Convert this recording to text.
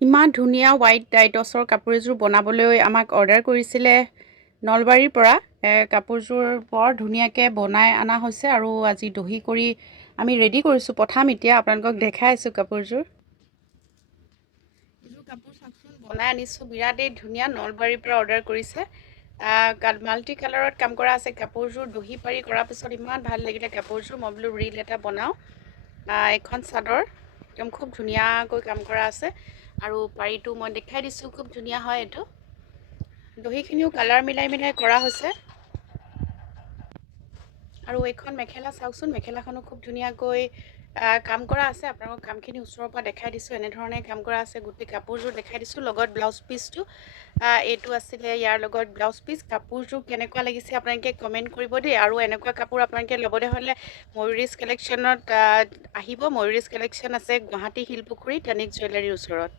ইমান ধুনীয়া হোৱাইট ডাইটছৰ কাপোৰ এযোৰ বনাবলৈ আমাক অৰ্ডাৰ কৰিছিলে নলবাৰীৰ পৰা। কাপোৰযোৰ বৰ ধুনীয়াকৈ বনাই অনা হৈছে আৰু আজি দহি কৰি আমি ৰেডি কৰিছোঁ, পঠাম এতিয়া। আপোনালোকক দেখাই আছোঁ কাপোৰযোৰ। এইযোৰ কাপোৰ চাওকচোন, বনাই আনিছোঁ, বিৰাটেই ধুনীয়া। নলবাৰীৰ পৰা অৰ্ডাৰ কৰিছে। মাল্টি কালাৰত কাম কৰা আছে কাপোৰযোৰ। দহি পাৰি কৰাৰ পিছত ইমান ভাল লাগিলে কাপোৰযোৰ। মই বোলো ৰীল এটা বনাওঁ। এখন চাদৰ একদম খুব ধুনীয়াকৈ কাম কৰা আছে আৰু পাৰিটো মই দেখাই দিছোঁ, খুব ধুনীয়া হয় এইটো। দহিখিনিও কালাৰ মিলাই মিলাই কৰা হৈছে। আৰু এইখন মেখেলা চাওকচোন, মেখেলাখনো খুব ধুনীয়াকৈ কাম কৰা আছে। আপোনালোকক কামখিনি ওচৰৰ পৰা দেখাই দিছোঁ। এনেধৰণে কাম কৰা আছে। গোটেই কাপোৰযোৰ দেখাই দিছোঁ, লগত ব্লাউজ পিচটো। এইটো আছিলে ইয়াৰ লগত ব্লাউজ পিচ। কাপোৰযোৰ কেনেকুৱা লাগিছে আপোনালোকে কমেণ্ট কৰিব দেই। আৰু এনেকুৱা কাপোৰ আপোনালোকে ল'বলৈ হ'লে ময়ূৰীজ কালেকশ্যনত আহিব। ময়ূৰীজ কালেকশ্যন আছে গুৱাহাটী শিলপুখুৰী তনিক জুৱেলাৰীৰ ওচৰত।